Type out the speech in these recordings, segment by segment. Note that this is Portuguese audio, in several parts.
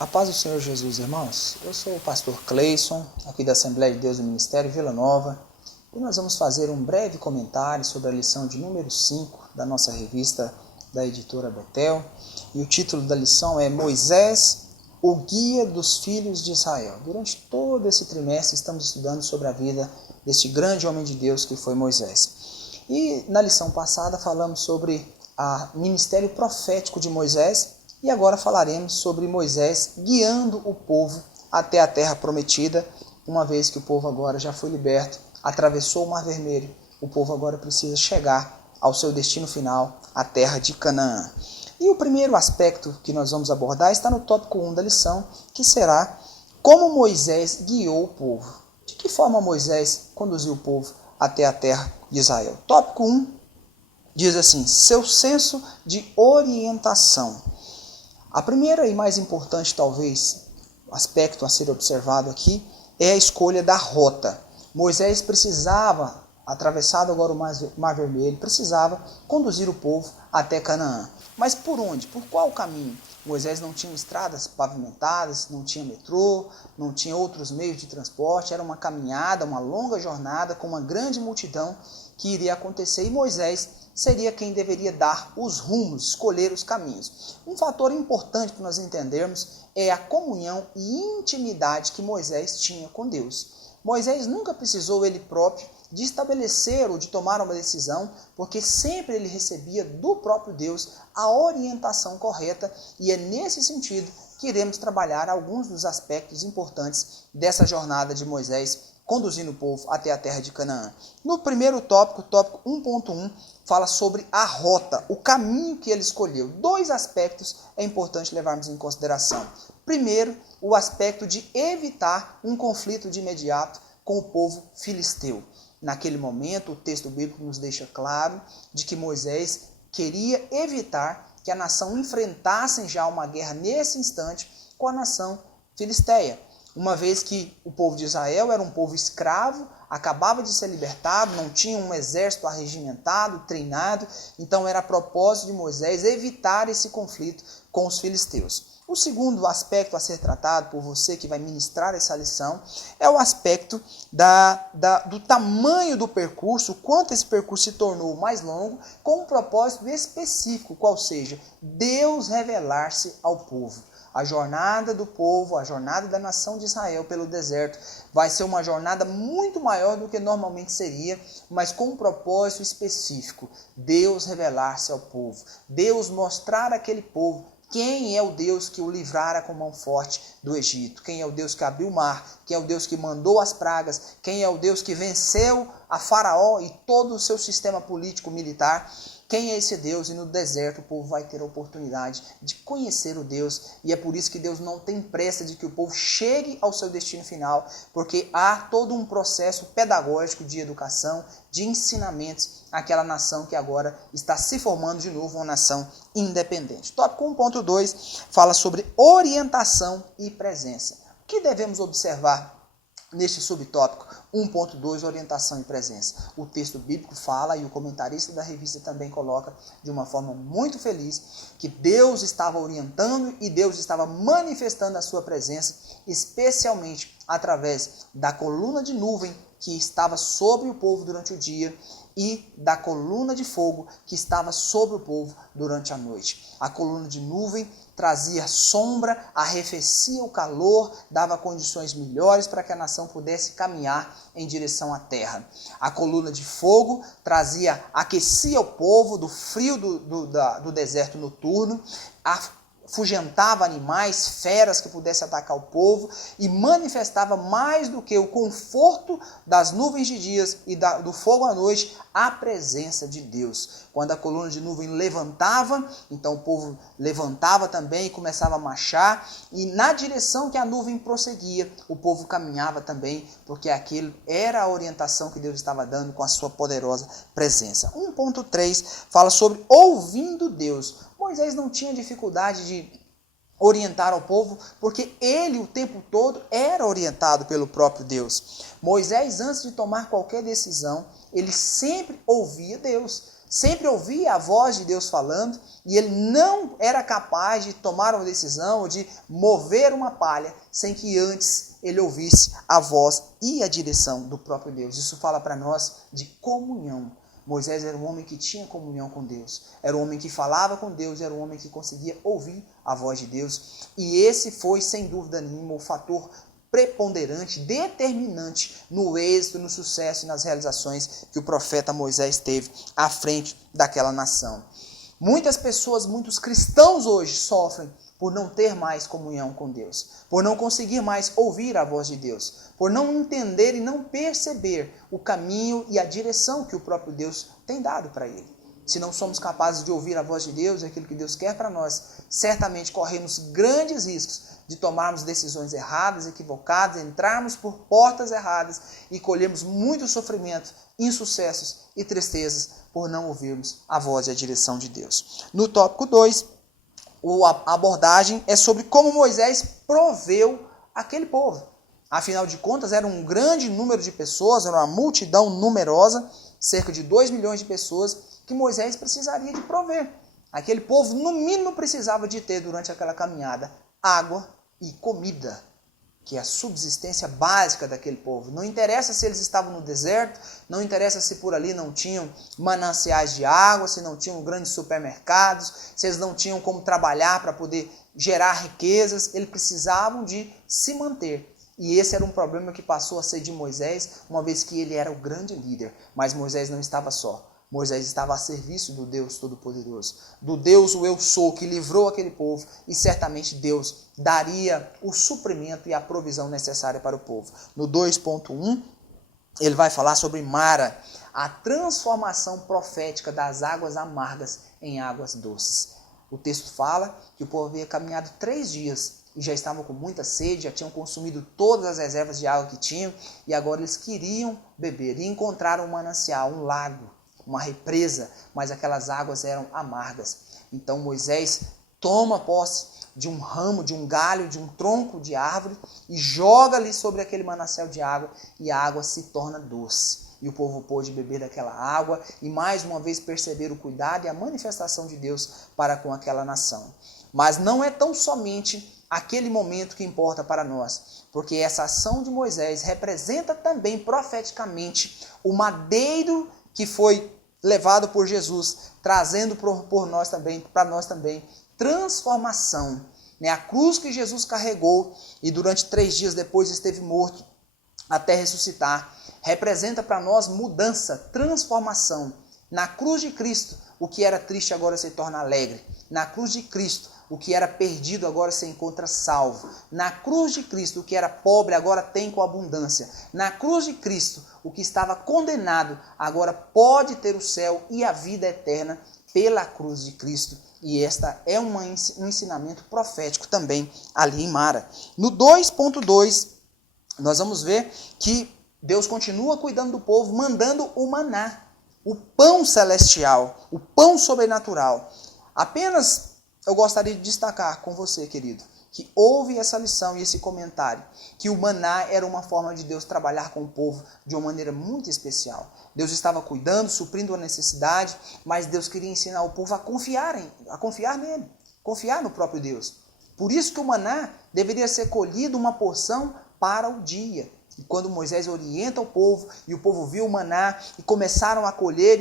A paz do Senhor Jesus, irmãos. Eu sou o pastor Cleison, aqui da Assembleia de Deus do Ministério Vila Nova, e nós vamos fazer um breve comentário sobre a lição de número 5 da nossa revista da editora Betel, e o título da lição é Moisés, o guia dos filhos de Israel. Durante todo esse trimestre estamos estudando sobre a vida deste grande homem de Deus que foi Moisés. E na lição passada falamos sobre o ministério profético de Moisés, e agora falaremos sobre Moisés guiando o povo até a terra prometida, uma vez que o povo agora já foi liberto, atravessou o Mar Vermelho, o povo agora precisa chegar ao seu destino final, a terra de Canaã. E o primeiro aspecto que nós vamos abordar está no tópico 1 da lição, que será como Moisés guiou o povo. De que forma Moisés conduziu o povo até a terra de Israel? Tópico 1 diz assim: seu senso de orientação. A primeira e mais importante, talvez, aspecto a ser observado aqui é a escolha da rota. Moisés precisava, atravessado agora o Mar Vermelho, precisava conduzir o povo até Canaã. Mas por onde? Por qual caminho? Moisés não tinha estradas pavimentadas, não tinha metrô, não tinha outros meios de transporte, era uma caminhada, uma longa jornada com uma grande multidão que iria acontecer, e Moisés seria quem deveria dar os rumos, escolher os caminhos. Um fator importante para nós entendermos é a comunhão e intimidade que Moisés tinha com Deus. Moisés nunca precisou ele próprio de estabelecer ou de tomar uma decisão, porque sempre ele recebia do próprio Deus a orientação correta, e é nesse sentido que iremos trabalhar alguns dos aspectos importantes dessa jornada de Moisés conduzindo o povo até a terra de Canaã. No primeiro tópico, tópico 1.1, fala sobre a rota, o caminho que ele escolheu. Dois aspectos é importante levarmos em consideração. Primeiro, o aspecto de evitar um conflito de imediato com o povo filisteu. Naquele momento, o texto bíblico nos deixa claro de que Moisés queria evitar que a nação enfrentasse já uma guerra nesse instante com a nação filisteia. Uma vez que o povo de Israel era um povo escravo, acabava de ser libertado, não tinha um exército arregimentado, treinado, então era propósito de Moisés evitar esse conflito com os filisteus. O segundo aspecto a ser tratado por você que vai ministrar essa lição é o aspecto do tamanho do percurso, quanto esse percurso se tornou mais longo, com um propósito específico, qual seja, Deus revelar-se ao povo. A jornada do povo, a jornada da nação de Israel pelo deserto vai ser uma jornada muito maior do que normalmente seria, mas com um propósito específico. Deus revelar-se ao povo. Deus mostrar àquele povo quem é o Deus que o livrara com mão forte do Egito. Quem é o Deus que abriu o mar. Quem é o Deus que mandou as pragas. Quem é o Deus que venceu a Faraó e todo o seu sistema político-militar. Quem é esse Deus? E no deserto o povo vai ter a oportunidade de conhecer o Deus, e é por isso que Deus não tem pressa de que o povo chegue ao seu destino final, porque há todo um processo pedagógico de educação, de ensinamentos àquela nação que agora está se formando de novo, uma nação independente. Tópico 1.2 fala sobre orientação e presença. O que devemos observar neste subtópico 1.2, orientação e presença? O texto bíblico fala, e o comentarista da revista também coloca de uma forma muito feliz, que Deus estava orientando e Deus estava manifestando a sua presença, especialmente através da coluna de nuvem que estava sobre o povo durante o dia e da coluna de fogo que estava sobre o povo durante a noite. A coluna de nuvem trazia sombra, arrefecia o calor, dava condições melhores para que a nação pudesse caminhar em direção à terra. A coluna de fogo aquecia o povo do frio do deserto noturno, afugentava animais, feras que pudessem atacar o povo, e manifestava mais do que o conforto das nuvens de dias e do fogo à noite, a presença de Deus. Quando a coluna de nuvem levantava, então o povo levantava também e começava a marchar, e na direção que a nuvem prosseguia, o povo caminhava também, porque aquilo era a orientação que Deus estava dando com a sua poderosa presença. 1.3 fala sobre ouvindo Deus. Moisés não tinha dificuldade de orientar ao povo, porque ele o tempo todo era orientado pelo próprio Deus. Moisés, antes de tomar qualquer decisão, ele sempre ouvia Deus. sempre ouvia a voz de Deus falando e ele não era capaz de tomar uma decisão ou de mover uma palha sem que antes ele ouvisse a voz e a direção do próprio Deus. Isso fala para nós de comunhão. Moisés era um homem que tinha comunhão com Deus, era um homem que falava com Deus, era um homem que conseguia ouvir a voz de Deus. E esse foi, sem dúvida nenhuma, o fator preponderante, determinante no êxito, no sucesso e nas realizações que o profeta Moisés teve à frente daquela nação. Muitas pessoas, muitos cristãos hoje sofrem por não ter mais comunhão com Deus, por não conseguir mais ouvir a voz de Deus, por não entender e não perceber o caminho e a direção que o próprio Deus tem dado para ele. Se não somos capazes de ouvir a voz de Deus, aquilo que Deus quer para nós, certamente corremos grandes riscos de tomarmos decisões erradas, equivocadas, entrarmos por portas erradas e colhermos muito sofrimento, insucessos e tristezas por não ouvirmos a voz e a direção de Deus. No tópico 2, a abordagem é sobre como Moisés proveu aquele povo. Afinal de contas, era um grande número de pessoas, era uma multidão numerosa, cerca de 2 milhões de pessoas, que Moisés precisaria de prover. Aquele povo, no mínimo, precisava de ter, durante aquela caminhada, água e comida, que é a subsistência básica daquele povo. Não interessa se eles estavam no deserto, não interessa se por ali não tinham mananciais de água, se não tinham grandes supermercados, se eles não tinham como trabalhar para poder gerar riquezas, eles precisavam de se manter. E esse era um problema que passou a ser de Moisés, uma vez que ele era o grande líder. Mas Moisés não estava só. Moisés estava a serviço do Deus Todo-Poderoso, do Deus o Eu Sou, que livrou aquele povo, e certamente Deus daria o suprimento e a provisão necessária para o povo. No 2.1, ele vai falar sobre Mara, a transformação profética das águas amargas em águas doces. O texto fala que o povo havia caminhado 3 dias e já estavam com muita sede, já tinham consumido todas as reservas de água que tinham, e agora eles queriam beber, e encontraram um manancial, um lago, uma represa, mas aquelas águas eram amargas. Então Moisés toma posse de um ramo, de um galho, de um tronco de árvore e joga ali sobre aquele manancial de água e a água se torna doce. E o povo pôde beber daquela água e mais uma vez perceber o cuidado e a manifestação de Deus para com aquela nação. Mas não é tão somente aquele momento que importa para nós, porque essa ação de Moisés representa também profeticamente o madeiro que foi levado por Jesus, trazendo para nós também transformação. A cruz que Jesus carregou e durante 3 dias depois esteve morto até ressuscitar, representa para nós mudança, transformação. Na cruz de Cristo, o que era triste agora se torna alegre. Na cruz de Cristo, o que era perdido agora se encontra salvo. Na cruz de Cristo, o que era pobre agora tem com abundância. Na cruz de Cristo, o que estava condenado agora pode ter o céu e a vida eterna pela cruz de Cristo. E esta é um ensinamento profético também ali em Mara. No 2.2, nós vamos ver que Deus continua cuidando do povo, mandando o maná, o pão celestial, o pão sobrenatural. Apenas eu gostaria de destacar com você, querido, que houve essa lição e esse comentário, que o maná era uma forma de Deus trabalhar com o povo de uma maneira muito especial. Deus estava cuidando, suprindo a necessidade, mas Deus queria ensinar o povo a confiar nele, confiar no próprio Deus. Por isso que o maná deveria ser colhido uma porção para o dia. E quando Moisés orienta o povo, e o povo viu o maná, e começaram a colher,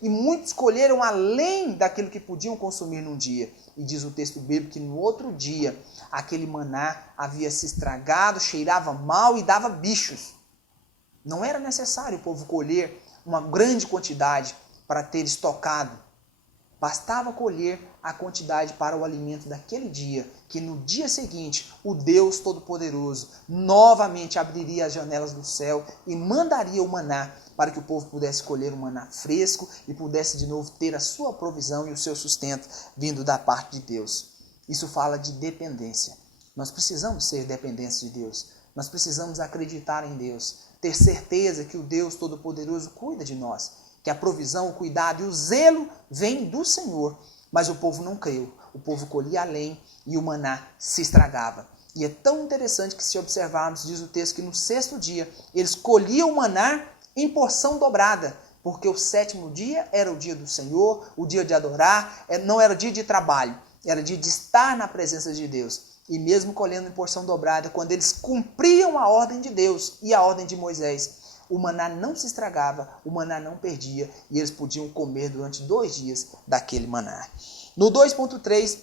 e muitos colheram além daquilo que podiam consumir num dia. E diz o texto bíblico que no outro dia, aquele maná havia se estragado, cheirava mal e dava bichos. Não era necessário o povo colher uma grande quantidade para ter estocado. Bastava colher a quantidade para o alimento daquele dia, que no dia seguinte o Deus Todo-Poderoso novamente abriria as janelas do céu e mandaria o maná para que o povo pudesse colher o maná fresco e pudesse de novo ter a sua provisão e o seu sustento vindo da parte de Deus. Isso fala de dependência. Nós precisamos ser dependentes de Deus. Nós precisamos acreditar em Deus, ter certeza que o Deus Todo-Poderoso cuida de nós, que a provisão, o cuidado e o zelo vêm do Senhor. Mas o povo não creu. O povo colhia além e o maná se estragava. E é tão interessante que, se observarmos, diz o texto que no 6º dia eles colhiam o maná em porção dobrada. porque o sétimo dia era o dia do Senhor, o dia de adorar, não era dia de trabalho, era dia de estar na presença de Deus. E mesmo colhendo em porção dobrada, quando eles cumpriam a ordem de Deus e a ordem de Moisés, o maná não se estragava, o maná não perdia, e eles podiam comer durante 2 dias daquele maná. No 2.3,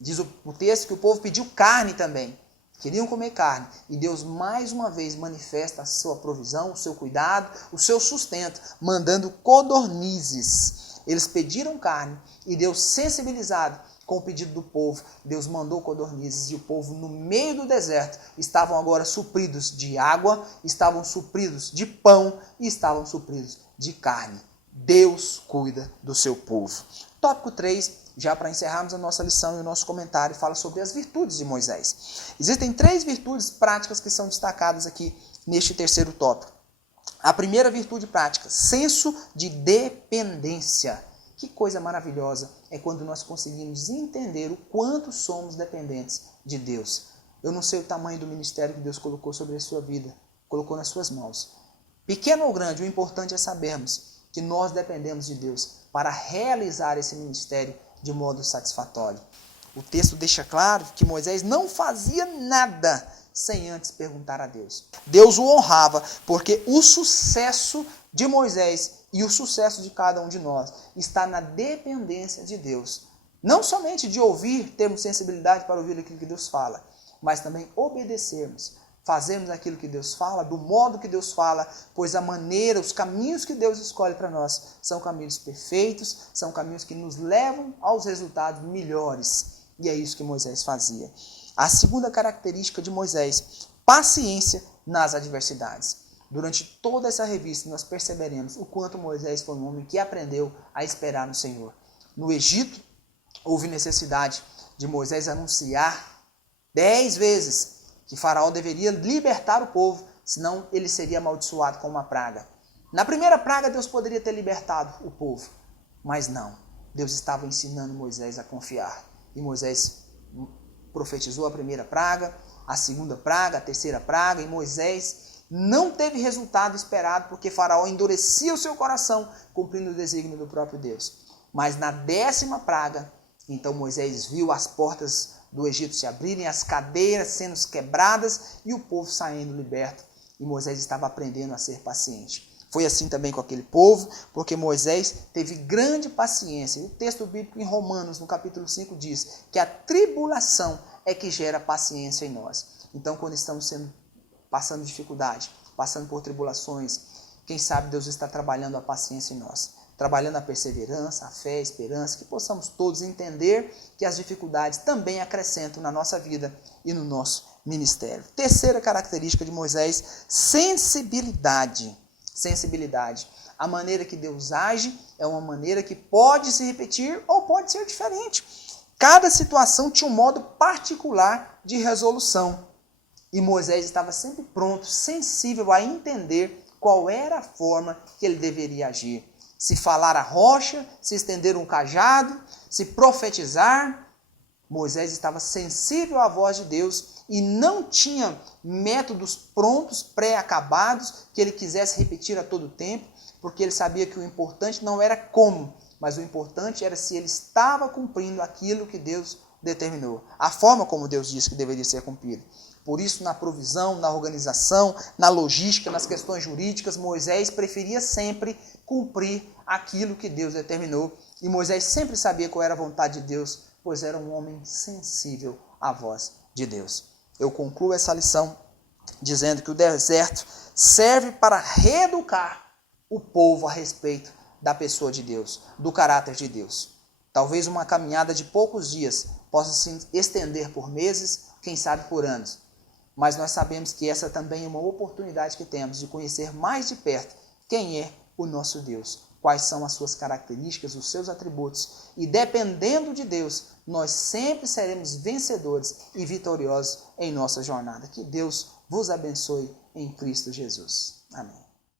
diz o texto que o povo pediu carne também. Queriam comer carne. E Deus mais uma vez manifesta a sua provisão, o seu cuidado, o seu sustento, mandando codornizes. Eles pediram carne e Deus, sensibilizado com o pedido do povo, Deus mandou codornizes, e o povo no meio do deserto estavam agora supridos de água, estavam supridos de pão e estavam supridos de carne. Deus cuida do seu povo. Tópico 3, já para encerrarmos a nossa lição e o nosso comentário, fala sobre as virtudes de Moisés. Existem 3 virtudes práticas que são destacadas aqui neste terceiro tópico. A primeira virtude prática, senso de dependência. Que coisa maravilhosa é quando nós conseguimos entender o quanto somos dependentes de Deus. Eu não sei o tamanho do ministério que Deus colocou sobre a sua vida, colocou nas suas mãos. Pequeno ou grande, o importante é sabermos que nós dependemos de Deus para realizar esse ministério de modo satisfatório. O texto deixa claro que Moisés não fazia nada sem antes perguntar a Deus. Deus o honrava, porque o sucesso de Moisés e o sucesso de cada um de nós está na dependência de Deus. Não somente de ouvir, termos sensibilidade para ouvir aquilo que Deus fala, mas também obedecermos, fazermos aquilo que Deus fala, do modo que Deus fala, pois a maneira, os caminhos que Deus escolhe para nós são caminhos perfeitos, são caminhos que nos levam aos resultados melhores. E é isso que Moisés fazia. A segunda característica de Moisés, paciência nas adversidades. Durante toda essa revista nós perceberemos o quanto Moisés foi um homem que aprendeu a esperar no Senhor. No Egito, houve necessidade de Moisés anunciar 10 vezes que Faraó deveria libertar o povo, senão ele seria amaldiçoado com uma praga. Na primeira praga Deus poderia ter libertado o povo, mas não. Deus estava ensinando Moisés a confiar. E Moisés profetizou a primeira praga, a segunda praga, a terceira praga, e Moisés não teve resultado esperado, porque Faraó endurecia o seu coração, cumprindo o desígnio do próprio Deus. Mas na 10ª praga, então Moisés viu as portas do Egito se abrirem, as cadeias sendo quebradas e o povo saindo liberto. E Moisés estava aprendendo a ser paciente. Foi assim também com aquele povo, porque Moisés teve grande paciência. O texto bíblico em Romanos, no capítulo 5, diz que a tribulação é que gera paciência em nós. Então, quando estamos passando dificuldade, passando por tribulações, quem sabe Deus está trabalhando a paciência em nós, trabalhando a perseverança, a fé, a esperança, que possamos todos entender que as dificuldades também acrescentam na nossa vida e no nosso ministério. Terceira característica de Moisés, sensibilidade. Sensibilidade. A maneira que Deus age é uma maneira que pode se repetir ou pode ser diferente. Cada situação tinha um modo particular de resolução. E Moisés estava sempre pronto, sensível a entender qual era a forma que ele deveria agir. Se falar a rocha, se estender um cajado, se profetizar. Moisés estava sensível à voz de Deus e não tinha métodos prontos, pré-acabados, que ele quisesse repetir a todo tempo, porque ele sabia que o importante não era como, mas o importante era se ele estava cumprindo aquilo que Deus determinou, a forma como Deus disse que deveria ser cumprido. Por isso, na provisão, na organização, na logística, nas questões jurídicas, Moisés preferia sempre cumprir aquilo que Deus determinou. E Moisés sempre sabia qual era a vontade de Deus, pois era um homem sensível à voz de Deus. Eu concluo essa lição dizendo que o deserto serve para reeducar o povo a respeito da pessoa de Deus, do caráter de Deus. Talvez uma caminhada de poucos dias possa se estender por meses, quem sabe por anos. Mas nós sabemos que essa também é uma oportunidade que temos de conhecer mais de perto quem é o nosso Deus, quais são as suas características, os seus atributos. E dependendo de Deus, nós sempre seremos vencedores e vitoriosos em nossa jornada. Que Deus vos abençoe em Cristo Jesus. Amém.